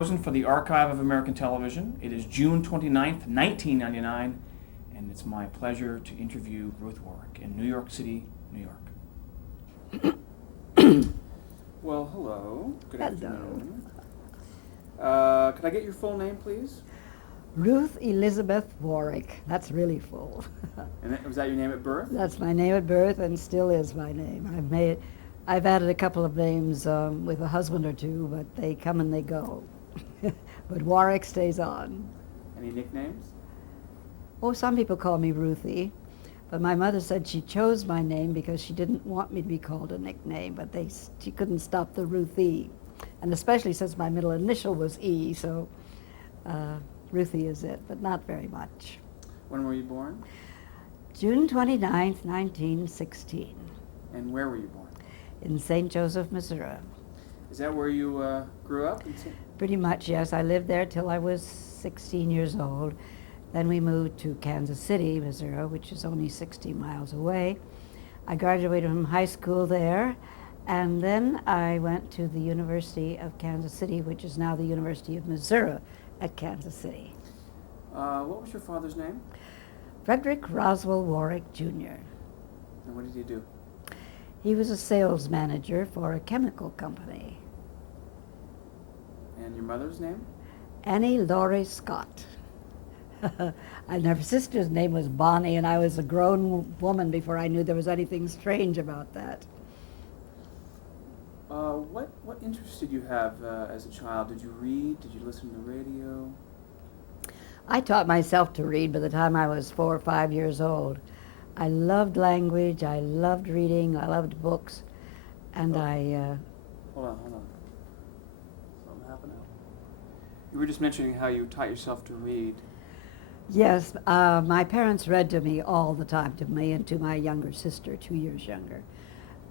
Chosen for the Archive of American Television. It is June 29th, 1999, and it's my pleasure to interview Ruth Warrick in New York City, New York. Well, hello. Good Hello. afternoon. Could I get your full name, please? Ruth Elizabeth Warrick. That's really full. And was that your name at birth? That's my name at birth and still is my name. I've added a couple of names with a husband or two, but they come and they go. But Warrick stays on. Any nicknames? Oh, some people call me Ruthie, but my mother said she chose my name because she didn't want me to be called a nickname, but she couldn't stop the Ruthie. And especially since my middle initial was E, so Ruthie is it, but not very much. When were you born? June 29th, 1916, And where were you born? in St. Joseph, Missouri. Is that where you grew up? Pretty much, yes. I lived there till I was 16 years old. Then we moved to Kansas City, Missouri, which is only 60 miles away. I graduated from high school there, and then I went to the University of Kansas City, which is now the University of Missouri at Kansas City. What was your father's name? Frederick Roswell Warrick, Jr. And what did he do? He was a sales manager for a chemical company. And your mother's name? Annie Laurie Scott. And her sister's name was Bonnie, and I was a grown woman before I knew there was anything strange about that. What interests did you have as a child? Did you read? Did you listen to the radio? I taught myself to read by the time I was 4 or 5 years old. I loved language, I loved reading, I loved books, and Hold on. Something happened now. You were just mentioning how you taught yourself to read. Yes, my parents read to me all the time, to me and to my younger sister, 2 years younger.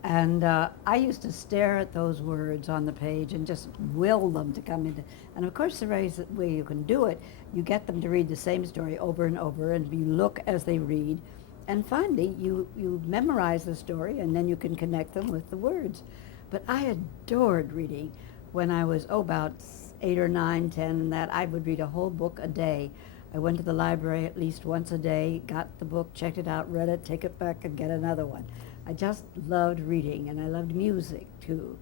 And I used to stare at those words on the page and just will them to come into. And of course, the way you can do it, you get them to read the same story over and over, and you look as they read. And finally, you memorize the story, and then you can connect them with the words. But I adored reading. When I was, about 8 or 9, 10, and that, I would read a whole book a day. I went to the library at least once a day, got the book, checked it out, read it, take it back, and get another one. I just loved reading, and I loved music, too.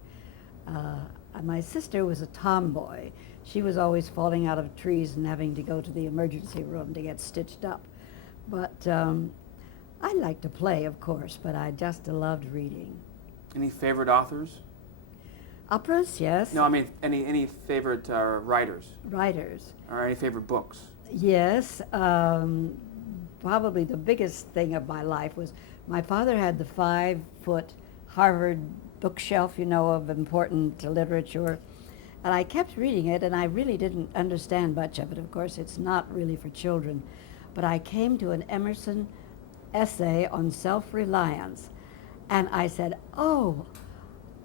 My sister was a tomboy. She was always falling out of trees and having to go to the emergency room to get stitched up. But I liked to play, of course, but I just loved reading. Any favorite authors? Operas, yes. No, I mean any favorite writers Writers. or any favorite books? Yes. Probably the biggest thing of my life was my father had the 5-foot Harvard bookshelf, of important literature. And I kept reading it, and I really didn't understand much of it. Of course, it's not really for children. But I came to an Emerson essay on self-reliance, and I said, oh,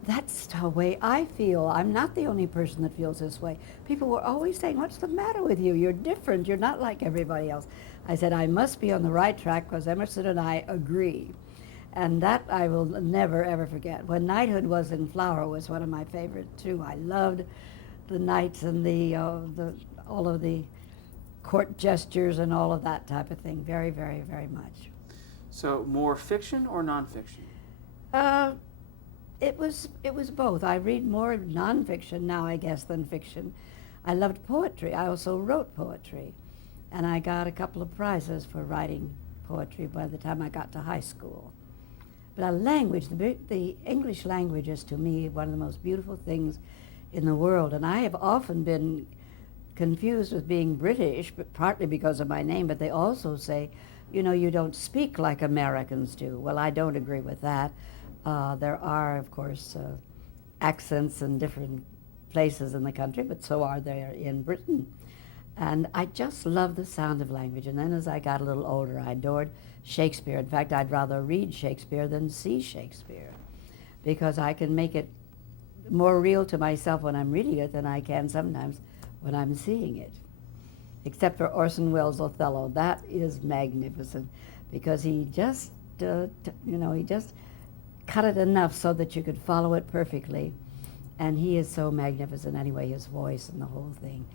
that's the way I feel. I'm not the only person that feels this way. People were always saying, what's the matter with you? You're different. You're not like everybody else. I said, I must be on the right track because Emerson and I agree. And that I will never, ever forget. When Knighthood was in flower was one of my favorite, too. I loved the knights and all of the court gestures and all of that type of thing very, very, very much. So more fiction or nonfiction? It was both. I read more nonfiction now, I guess, than fiction. I loved poetry. I also wrote poetry. And I got a couple of prizes for writing poetry by the time I got to high school. But a language, the English language is to me one of the most beautiful things in the world. And I have often been confused with being British, but partly because of my name, but they also say, you don't speak like Americans do. Well, I don't agree with that. There are, of course, accents in different places in the country, but so are there in Britain. And I just love the sound of language. And then as I got a little older, I adored Shakespeare. In fact, I'd rather read Shakespeare than see Shakespeare, because I can make it more real to myself when I'm reading it than I can sometimes when I'm seeing it. Except for Orson Welles' Othello. That is magnificent, because he just, he just cut it enough so that you could follow it perfectly. And he is so magnificent anyway, his voice and the whole thing.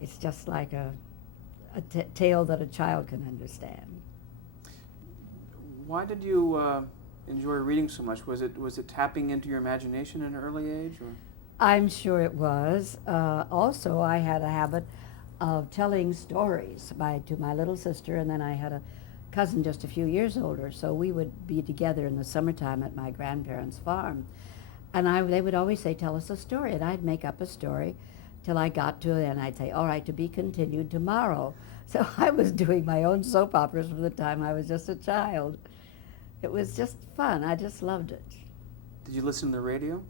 It's just like a tale that a child can understand. Why did you enjoy reading so much? Was it tapping into your imagination at an early age, or? I'm sure it was. Also, I had a habit of telling stories to my little sister, and then I had a cousin just a few years older, so we would be together in the summertime at my grandparents' farm. And they would always say, tell us a story, and I'd make up a story till I got to it, and I'd say, all right, to be continued tomorrow. So I was doing my own soap operas from the time I was just a child. It was just fun. I just loved it. Did you listen to the radio?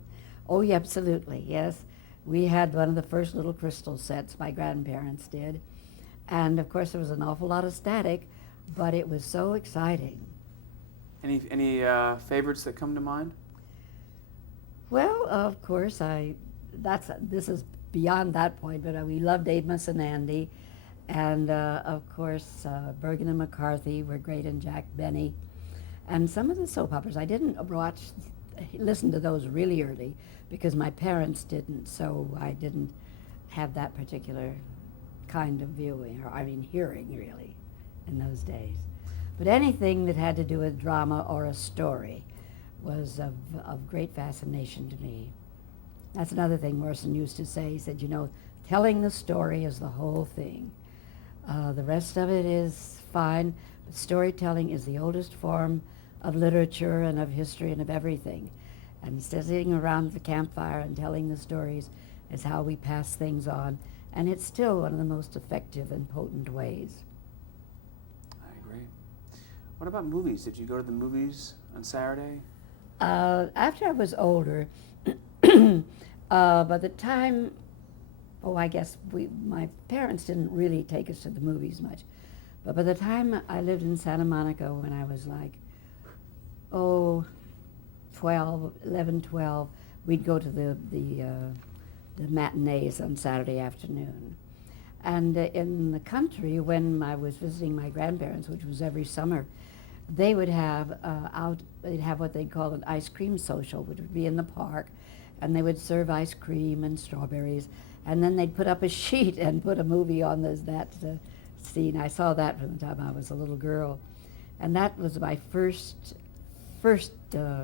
Oh, yeah, absolutely, yes. We had one of the first little crystal sets, my grandparents did. And of course there was an awful lot of static, but it was so exciting. Any favorites that come to mind? Well, of course, this is beyond that point, but we loved Amos and Andy. And of course, Bergen and McCarthy were great, and Jack Benny. And some of the soap operas, I didn't listen to those really early because my parents didn't, so I didn't have that particular kind of viewing, hearing really, in those days. But anything that had to do with drama or a story was of great fascination to me. That's another thing Morrison used to say. He said, telling the story is the whole thing. The rest of it is fine, but storytelling is the oldest form of literature and of history and of everything. And sitting around the campfire and telling the stories is how we pass things on. And it's still one of the most effective and potent ways. I agree. What about movies? Did you go to the movies on Saturday? After I was older, by the time, I guess my parents didn't really take us to the movies much. But by the time I lived in Santa Monica when I was like, 11, 12, we'd go to the matinees on Saturday afternoon. And in the country, when I was visiting my grandparents, which was every summer, they would have they'd have what they'd call an ice cream social, which would be in the park, and they would serve ice cream and strawberries, and then they'd put up a sheet and put a movie on that scene. I saw that from the time I was a little girl, and that was my first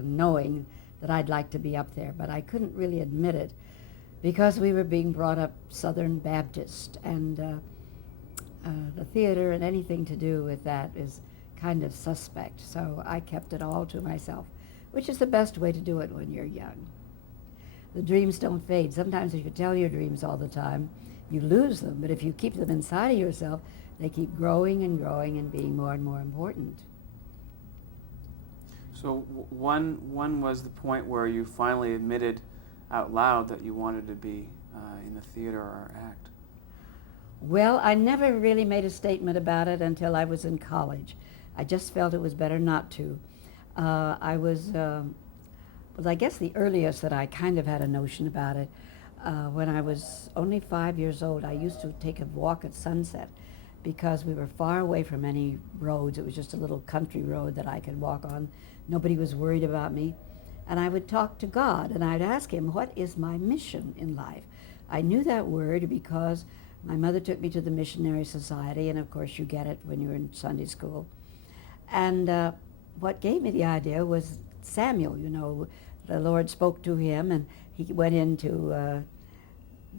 knowing that I'd like to be up there, but I couldn't really admit it because we were being brought up Southern Baptist, and the theater and anything to do with that is kind of suspect, so I kept it all to myself, which is the best way to do it when you're young. The dreams don't fade. Sometimes if you tell your dreams all the time, you lose them, but if you keep them inside of yourself, they keep growing and growing and being more and more important. So one was the point where you finally admitted out loud that you wanted to be in the theater or act. Well, I never really made a statement about it until I was in college. I just felt it was better not to. I guess the earliest that I kind of had a notion about it, when I was only 5 years old, I used to take a walk at sunset because we were far away from any roads. It was just a little country road that I could walk on. Nobody was worried about me. And I would talk to God, and I'd ask him, what is my mission in life? I knew that word because my mother took me to the Missionary Society, and of course you get it when you're in Sunday school. And what gave me the idea was Samuel. The Lord spoke to him, and he went into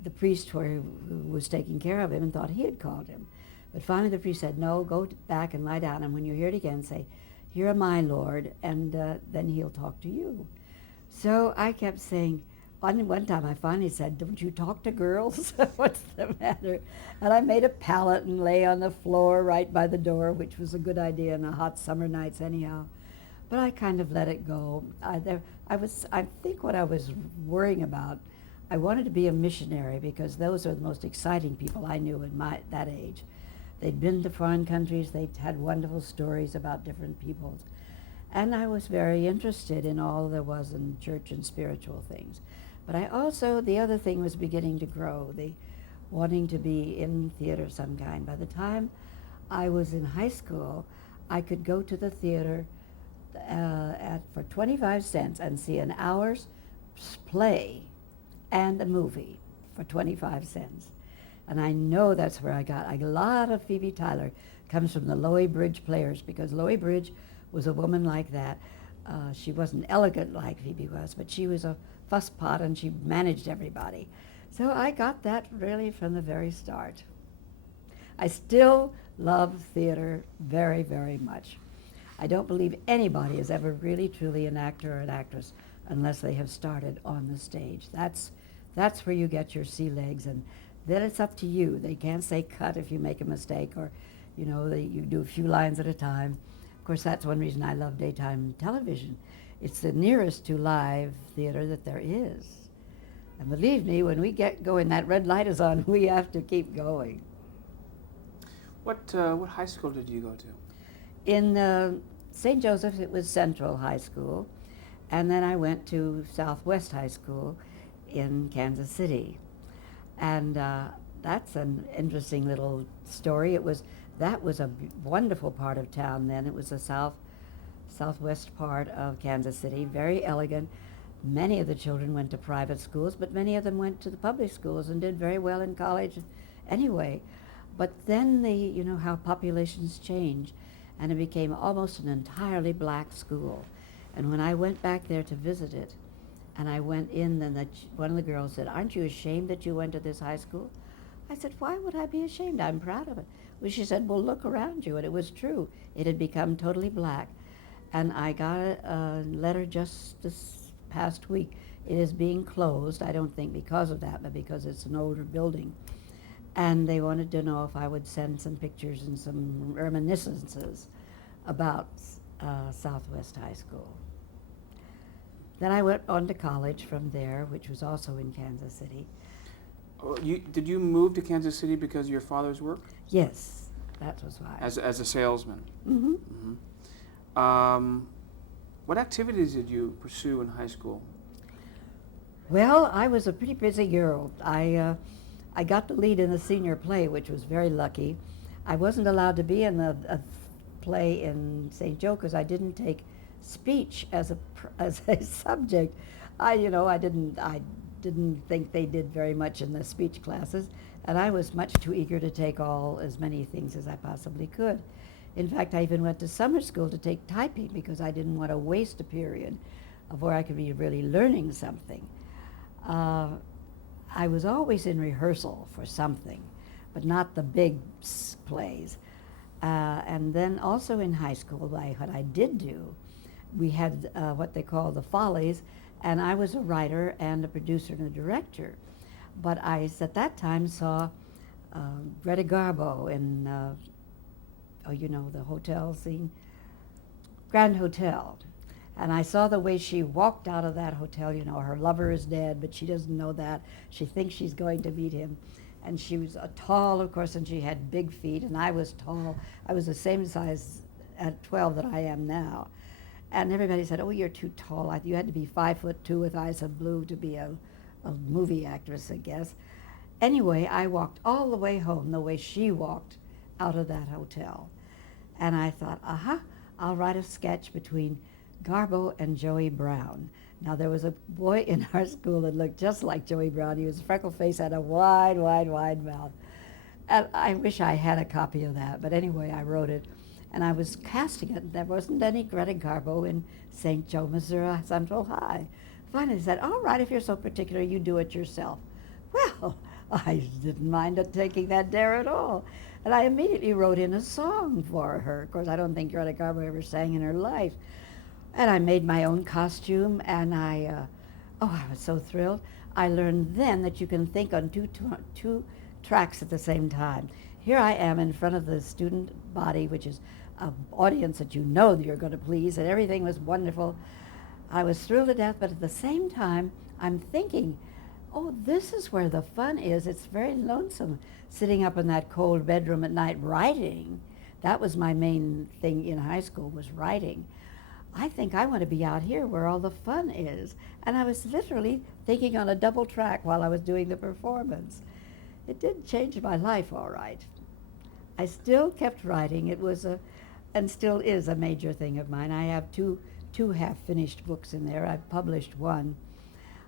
the priest who was taking care of him and thought he had called him. But finally the priest said, no, go back and lie down, and when you hear it again, say, here am I, Lord, and then he'll talk to you. So I kept saying, one time I finally said, don't you talk to girls? What's the matter? And I made a pallet and lay on the floor right by the door, which was a good idea in the hot summer nights anyhow. But I kind of let it go. I think what I was worrying about, I wanted to be a missionary because those are the most exciting people I knew in that age. They'd been to foreign countries, they'd had wonderful stories about different peoples. And I was very interested in all there was in church and spiritual things. But the other thing was beginning to grow, the wanting to be in theater of some kind. By the time I was in high school, I could go to the theater for 25 cents and see an hour's play and a movie for 25 cents. And I know that's where I got a lot of Phoebe Tyler comes from the Loey Bridge Players, because Loey Bridge was a woman like that. She wasn't elegant like Phoebe was, but she was a fusspot and she managed everybody. So I got that really from the very start. I still love theater very, very much. I don't believe anybody is ever really truly an actor or an actress unless they have started on the stage. That's where you get your sea legs, and then it's up to you. They can't say cut if you make a mistake, or you do a few lines at a time. Of course, that's one reason I love daytime television. It's the nearest to live theater that there is. And believe me, when we get going, that red light is on, we have to keep going. What high school did you go to? In St. Joseph's, it was Central High School, and then I went to Southwest High School in Kansas City. And that's an interesting little story. That was a wonderful part of town then. It was the southwest part of Kansas City, very elegant. Many of the children went to private schools, but many of them went to the public schools and did very well in college anyway. But then you know how populations change, and it became almost an entirely black school. And when I went back there to visit it, and I went in, and one of the girls said, "Aren't you ashamed that you went to this high school?" I said, "Why would I be ashamed? I'm proud of it." Well, she said, "Well, look around you." And it was true. It had become totally black. And I got a letter just this past week. It is being closed, I don't think because of that, but because it's an older building. And they wanted to know if I would send some pictures and some reminiscences about Southwest High School. Then I went on to college from there, which was also in Kansas City. Oh, did you move to Kansas City because of your father's work? Yes, that was why. As a salesman? Mm-hmm. Mm-hmm. What activities did you pursue in high school? Well, I was a pretty busy girl. I got the lead in the senior play, which was very lucky. I wasn't allowed to be in a play in St. Joe because I didn't take speech as a subject. I didn't think they did very much in the speech classes, and I was much too eager to take as many things as I possibly could. In fact, I even went to summer school to take typing because I didn't want to waste a period of where I could be really learning something. I was always in rehearsal for something, but not the big plays. And then also in high school, what I did do, we had what they call the Follies, and I was a writer and a producer and a director. But I, at that time, saw Greta Garbo in, the hotel scene, Grand Hotel. And I saw the way she walked out of that hotel. Her lover is dead, but she doesn't know that. She thinks she's going to meet him. And she was tall, of course, and she had big feet, and I was tall. I was the same size at 12 that I am now. And everybody said, "Oh, you're too tall. You had to be 5'2" with eyes of blue to be a movie actress, I guess." Anyway, I walked all the way home the way she walked out of that hotel. And I thought, I'll write a sketch between Garbo and Joey Brown. Now, there was a boy in our school that looked just like Joey Brown. He was freckle-faced, had a wide, wide, wide mouth. And I wish I had a copy of that. But anyway, I wrote it. And I was casting it. There wasn't any Greta Garbo in St. Joe, Missouri Central High. Finally, they said, "All right, if you're so particular, you do it yourself." Well, I didn't mind taking that dare at all. And I immediately wrote in a song for her. Of course, I don't think Greta Garbo ever sang in her life. And I made my own costume, and I was so thrilled. I learned then that you can think on two tracks at the same time. Here I am in front of the student body, which is an audience that you know that you're going to please, and everything was wonderful. I was thrilled to death, but at the same time, I'm thinking, oh, this is where the fun is. It's very lonesome sitting up in that cold bedroom at night writing. That was my main thing in high school, was writing. I think I want to be out here where all the fun is. And I was literally thinking on a double track while I was doing the performance. It did change my life, all right. I still kept writing. It was and still is a major thing of mine. I have two half-finished books in there. I've published one.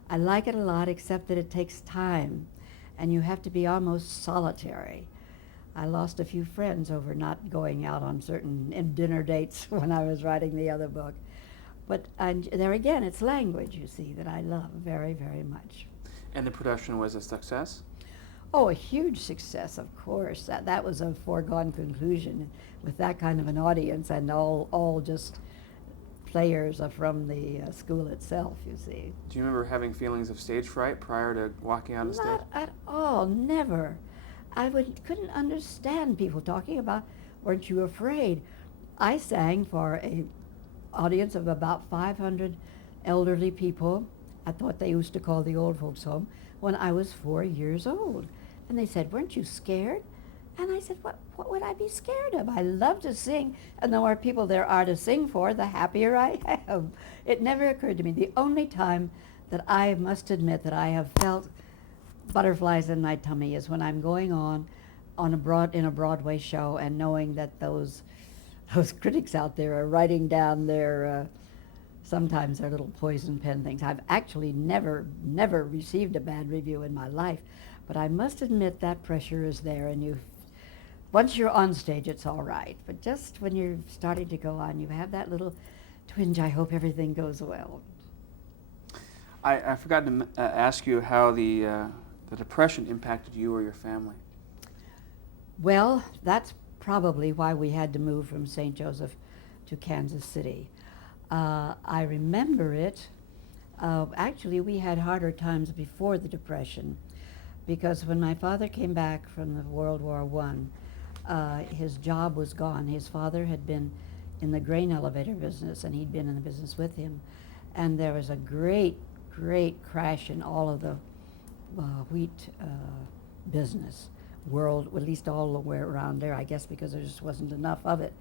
I like it a lot, except that it takes time, and you have to be almost solitary. I lost a few friends over not going out on certain dinner dates when I was writing the other book. But there again, it's language, you see, that I love very, very much. And the production was a success? Oh, a huge success, of course. That was a foregone conclusion with that kind of an audience, and all just players are from the school itself, you see. Do you remember having feelings of stage fright prior to walking out on stage? Not at all, never. Couldn't understand people talking about, weren't you afraid? I sang for a audience of about 500 elderly people at what they used to call the old folks home when I was 4 years old. And they said, weren't you scared? And I said, what would I be scared of? I love to sing, and the more people there are to sing for, the happier I am. It never occurred to me. The only time that I must admit that I have felt butterflies in my tummy is when I'm going on in a Broadway show and knowing that those critics out there are writing down their sometimes their little poison pen things. I've actually never received a bad review in my life, but I must admit that pressure is there, and once you're on stage, it's all right. But just when you're starting to go on, you have that little twinge. I hope everything goes well. I forgot to ask you how the Depression impacted you or your family. Well, that's probably why we had to move from St. Joseph to Kansas City. I remember it. Actually, we had harder times before the Depression, because when my father came back from the World War I, his job was gone. His father had been in the grain elevator business, and he'd been in the business with him. And there was a great crash in all of the wheat business world, at least all the way around there, I guess, because there just wasn't enough of it.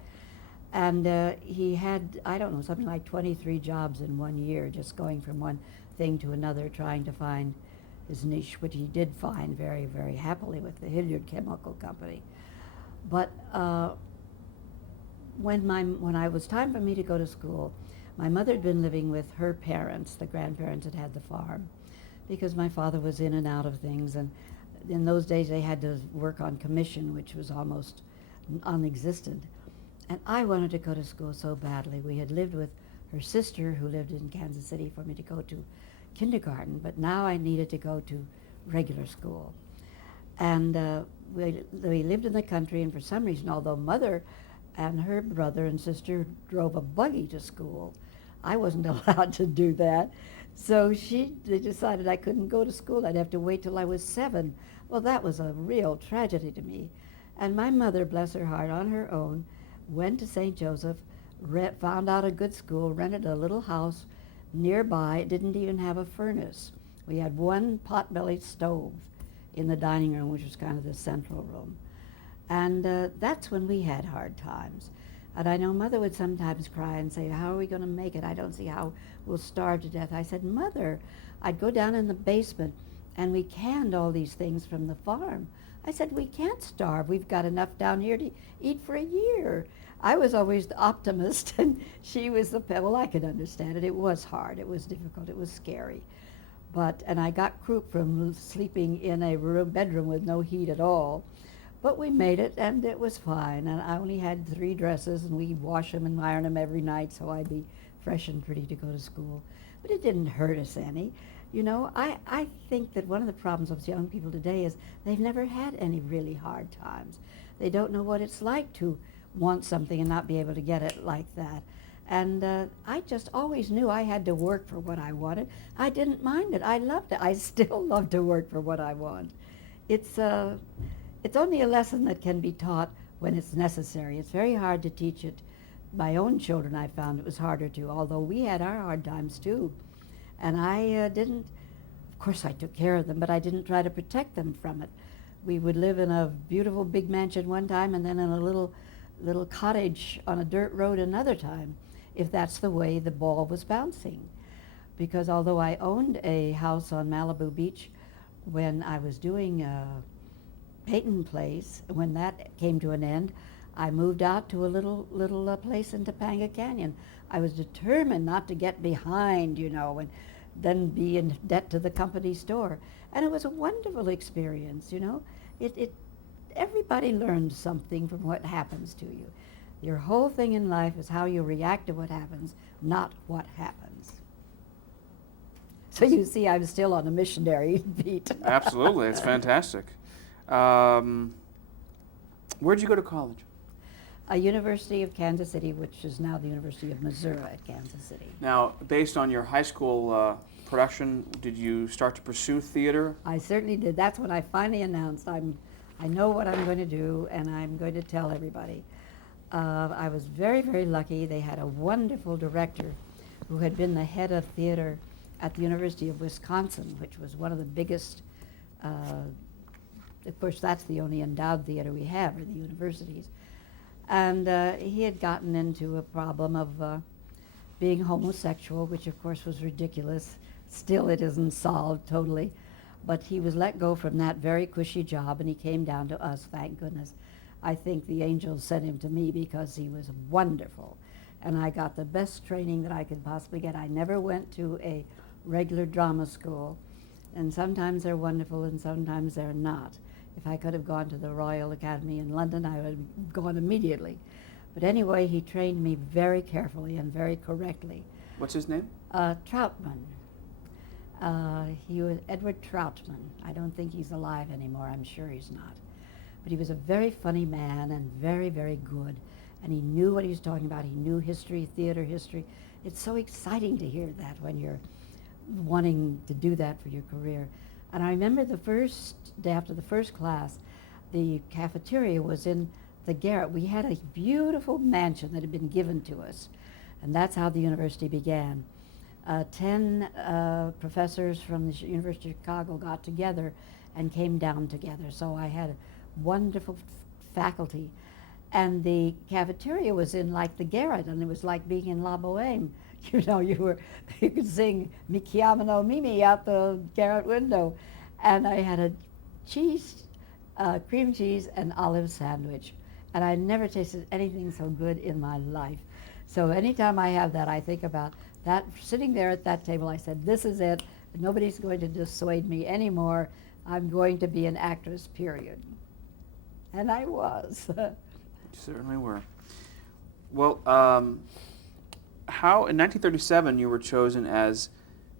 And he had, I don't know, something like 23 jobs in 1 year, just going from one thing to another, trying to find his niche, which he did find very, very happily with the Hilliard Chemical Company. But when I was time for me to go to school, my mother had been living with her parents, the grandparents that had the farm, because my father was in and out of things, and in those days they had to work on commission, which was almost non-existent. And I wanted to go to school so badly. We had lived with her sister, who lived in Kansas City, for me to go to kindergarten, but now I needed to go to regular school. And we lived in the country, and for some reason, although Mother and her brother and sister drove a buggy to school, I wasn't allowed to do that. So they decided I couldn't go to school. I'd have to wait till I was 7. Well, that was a real tragedy to me. And my mother, bless her heart, on her own, went to St. Joseph, found out a good school, rented a little house nearby. It didn't even have a furnace. We had one pot-bellied stove in the dining room, which was kind of the central room. And that's when we had hard times. And I know Mother would sometimes cry and say, how are we going to make it? I don't see how we'll starve to death. I said, Mother, I'd go down in the basement, and we canned all these things from the farm. I said, we can't starve. We've got enough down here to eat for a year. I was always the optimist, and she was the, well, I could understand it. It was hard. It was difficult. It was scary. And I got croup from sleeping in a bedroom with no heat at all. But we made it, and it was fine. And I only had 3 dresses, and we'd wash them and iron them every night, so I'd be fresh and pretty to go to school. But it didn't hurt us any. You know, I think that one of the problems with young people today is they've never had any really hard times. They don't know what it's like to want something and not be able to get it like that. And I just always knew I had to work for what I wanted. I didn't mind it. I loved it. I still love to work for what I want. It's only a lesson that can be taught when it's necessary. It's very hard to teach it. My own children, I found it was harder to, although we had our hard times too. And I didn't, of course I took care of them, but I didn't try to protect them from it. We would live in a beautiful big mansion one time, and then in a little cottage on a dirt road another time, if that's the way the ball was bouncing. Because although I owned a house on Malibu Beach when I was doing Peyton Place, when that came to an end, I moved out to a little place in Topanga Canyon. I was determined not to get behind, you know, then be in debt to the company store. And it was a wonderful experience, you know. Everybody learns something from what happens to you. Your whole thing in life is how you react to what happens, not what happens. So you see, I'm still on a missionary beat. Absolutely, it's fantastic. Where'd you go to college? University of Kansas City, which is now the University of Missouri at Kansas City. Now, based on your high school production, did you start to pursue theater? I certainly did. That's when I finally announced I know what I'm going to do, and I'm going to tell everybody. I was very, very lucky. They had a wonderful director who had been the head of theater at the University of Wisconsin, which was one of the biggest, of course, that's the only endowed theater we have, are the universities. And he had gotten into a problem of being homosexual, which of course was ridiculous. Still, it isn't solved totally. But he was let go from that very cushy job, and he came down to us, thank goodness. I think the angels sent him to me because he was wonderful. And I got the best training that I could possibly get. I never went to a regular drama school. And sometimes they're wonderful and sometimes they're not. If I could have gone to the Royal Academy in London, I would have gone immediately. But anyway, he trained me very carefully and very correctly. What's his name? Troutman. He was Edward Troutman. I don't think he's alive anymore. I'm sure he's not. But he was a very funny man and very, very good. And he knew what he was talking about. He knew history, theater history. It's so exciting to hear that when you're wanting to do that for your career. And I remember the first day after the first class, the cafeteria was in the garret. We had a beautiful mansion that had been given to us. And that's how the university began. 10 professors from the University of Chicago got together and came down together. So I had a wonderful faculty. And the cafeteria was in like the garret, and it was like being in La Boheme. You know, you could sing Mi Chiamano Mimi out the garret window. And I had a cheese, cream cheese and olive sandwich. And I never tasted anything so good in my life. So anytime I have that, I think about that, sitting there at that table. I said, this is it. Nobody's going to dissuade me anymore. I'm going to be an actress, period. And I was. You certainly were. Well, how in 1937 you were chosen as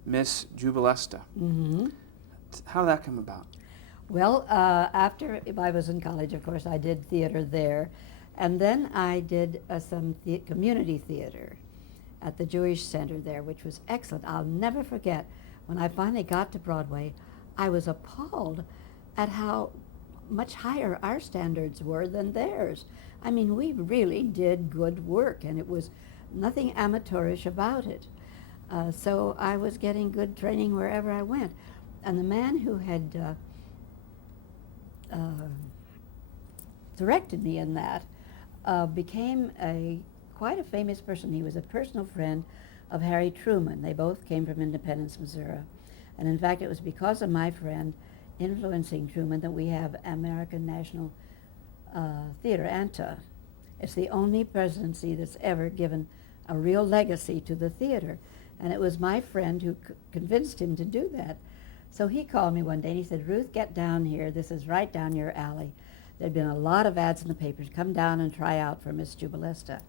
Miss Jubilesta. Mm-hmm. How did that come about? Well, after I was in college, of course, I did theater there. And then I did some community theater at the Jewish Center there, which was excellent. I'll never forget, when I finally got to Broadway, I was appalled at how much higher our standards were than theirs. I mean, we really did good work, and it was nothing amateurish about it. So I was getting good training wherever I went. And the man who had directed me in that became quite a famous person. He was a personal friend of Harry Truman. They both came from Independence, Missouri. And in fact, it was because of my friend influencing Truman that we have American National Theater, ANTA. It's the only presidency that's ever given a real legacy to the theater. And it was my friend who convinced him to do that. So he called me one day and he said, Ruth, get down here. This is right down your alley. There'd been a lot of ads in the papers. Come down and try out for Miss Jubilesta.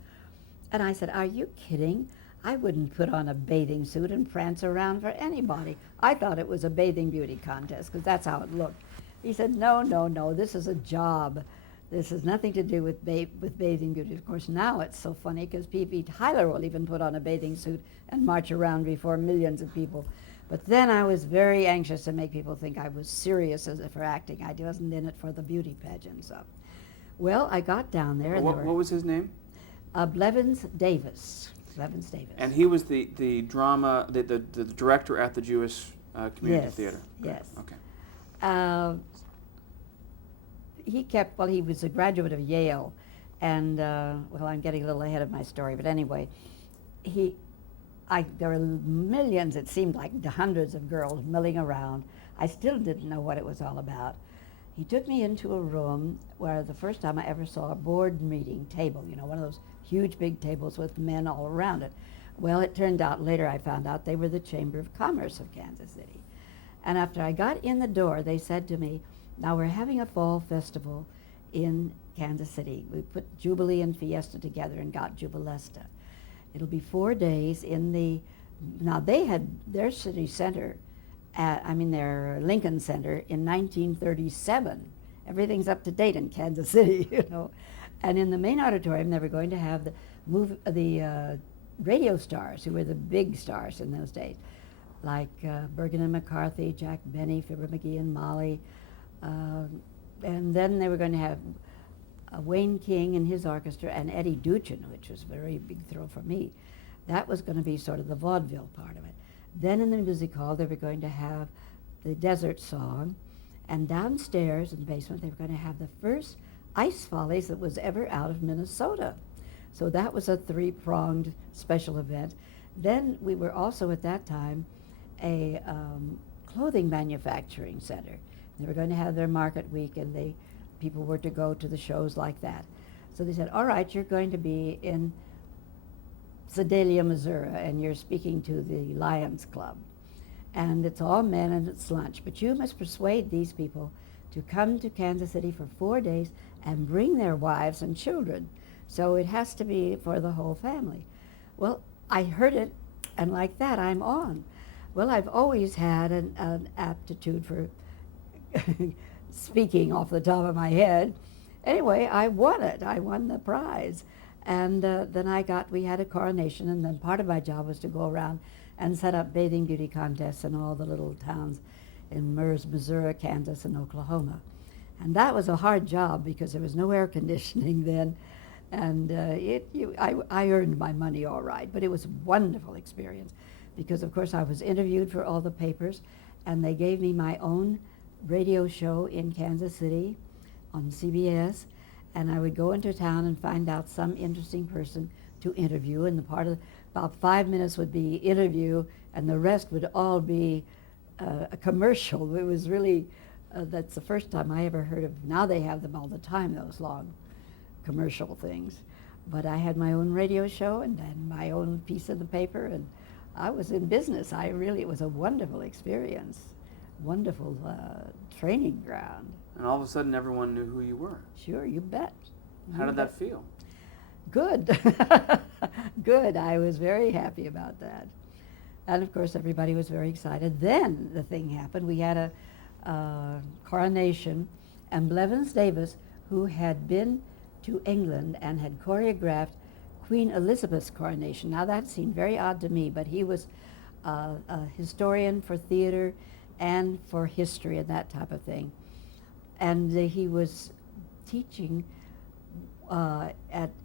And I said, are you kidding? I wouldn't put on a bathing suit and prance around for anybody. I thought it was a bathing beauty contest because that's how it looked. He said, no, no, no, this is a job. This has nothing to do with bathing beauty. Of course, now it's so funny because P.P. Tyler will even put on a bathing suit and march around before millions of people. But then I was very anxious to make people think I was serious for acting. I wasn't in it for the beauty pageant. So, well, I got down there. What was his name? Blevins Davis. Blevins Davis. And he was the drama, the director at the Jewish Community Theater. Yes. Okay. He was a graduate of Yale, and well, I'm getting a little ahead of my story, but anyway, there were millions, it seemed like hundreds of girls milling around. I still didn't know what it was all about. He took me into a room where the first time I ever saw a board meeting table, you know, one of those huge big tables with men all around it. Well, it turned out, later I found out, they were the Chamber of Commerce of Kansas City. And after I got in the door, they said to me, now we're having a fall festival in Kansas City. We put Jubilee and Fiesta together and got Jubilesta. It'll be 4 days in the, now they had their city center, their Lincoln Center in 1937. Everything's up to date in Kansas City, you know. And in the main auditorium, they were going to have the radio stars, who were the big stars in those days, like Bergen and McCarthy, Jack Benny, Fibber McGee and Molly. And then they were going to have Wayne King and his orchestra and Eddie Duchin, which was a very big thrill for me. That was going to be sort of the vaudeville part of it. Then in the music hall, they were going to have the Desert Song, and downstairs in the basement, they were going to have the first Ice Follies that was ever out of Minnesota. So that was a three-pronged special event. Then we were also at that time a clothing manufacturing center. They were going to have their market week, and people were to go to the shows like that. So they said, all right, you're going to be in Sedalia, Missouri, and you're speaking to the Lions Club. And it's all men and it's lunch. But you must persuade these people to come to Kansas City for 4 days and bring their wives and children. So it has to be for the whole family. Well, I heard it, and like that, I'm on. Well, I've always had an aptitude for speaking off the top of my head. Anyway, I won it. I won the prize. And then we had a coronation, and then part of my job was to go around and set up bathing beauty contests in all the little towns in Merz, Missouri, Kansas, and Oklahoma. And that was a hard job because there was no air conditioning then. And I earned my money all right, but it was a wonderful experience because, of course, I was interviewed for all the papers, and they gave me my own radio show in Kansas City on CBS, and I would go into town and find out some interesting person to interview, and about 5 minutes would be interview, and the rest would all be a commercial. It was really, that's the first time I ever heard of, now they have them all the time, those long commercial things. But I had my own radio show and then my own piece of the paper, and I was in business. It was a wonderful experience, wonderful training ground. And all of a sudden, everyone knew who you were. Sure, you bet. How did that feel? Good. Good. I was very happy about that. And of course, everybody was very excited. Then the thing happened. We had a coronation, and Blevins Davis, who had been to England and had choreographed Queen Elizabeth's coronation. Now that seemed very odd to me, but he was a historian for theater and for history and that type of thing. And he was teaching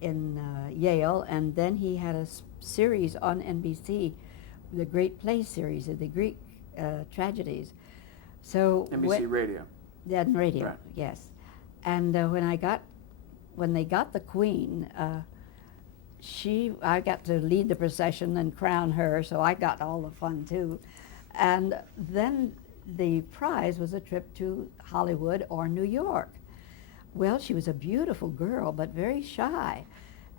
in Yale, and then he had a series on NBC, the Great Play series of the Greek tragedies. So NBC Radio. Yeah, radio, right. Yes. And when they got the Queen, I got to lead the procession and crown her, so I got all the fun too. And then the prize was a trip to Hollywood or New York. Well, she was a beautiful girl, but very shy.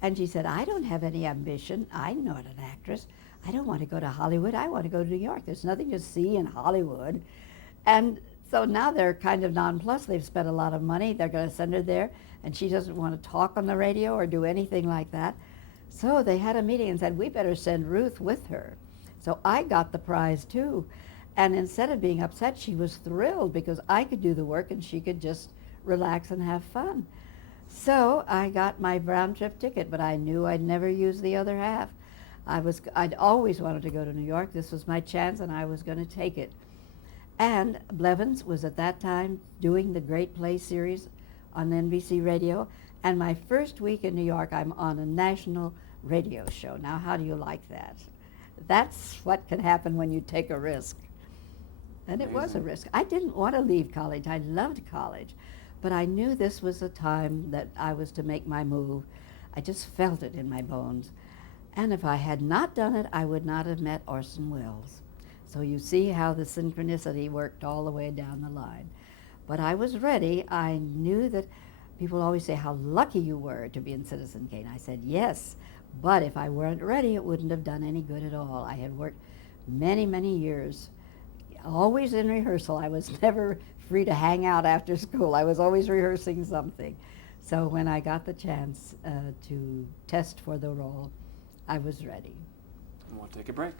And she said, I don't have any ambition. I'm not an actress. I don't want to go to Hollywood. I want to go to New York. There's nothing to see in Hollywood. And so now they're kind of nonplussed. They've spent a lot of money. They're going to send her there, and she doesn't want to talk on the radio or do anything like that. So they had a meeting and said, we better send Ruth with her. So I got the prize too. And instead of being upset, she was thrilled because I could do the work and she could just relax and have fun. So I got my round trip ticket, but I knew I'd never use the other half. I'd always wanted to go to New York. This was my chance, and I was going to take it. And Blevins was at that time doing the Great Play series on NBC Radio. And my first week in New York, I'm on a national radio show. Now, how do you like that? That's what can happen when you take a risk. And it was a risk. I didn't want to leave college. I loved college. But I knew this was the time that I was to make my move. I just felt it in my bones. And if I had not done it, I would not have met Orson Welles. So you see how the synchronicity worked all the way down the line. But I was ready. I knew that people always say how lucky you were to be in Citizen Kane. I said, yes, But if I weren't ready, it wouldn't have done any good at all. I had worked many, many years, always in rehearsal. I was never free to hang out after school. I was always rehearsing something. So when I got the chance to test for the role, I was ready. We'll take a break.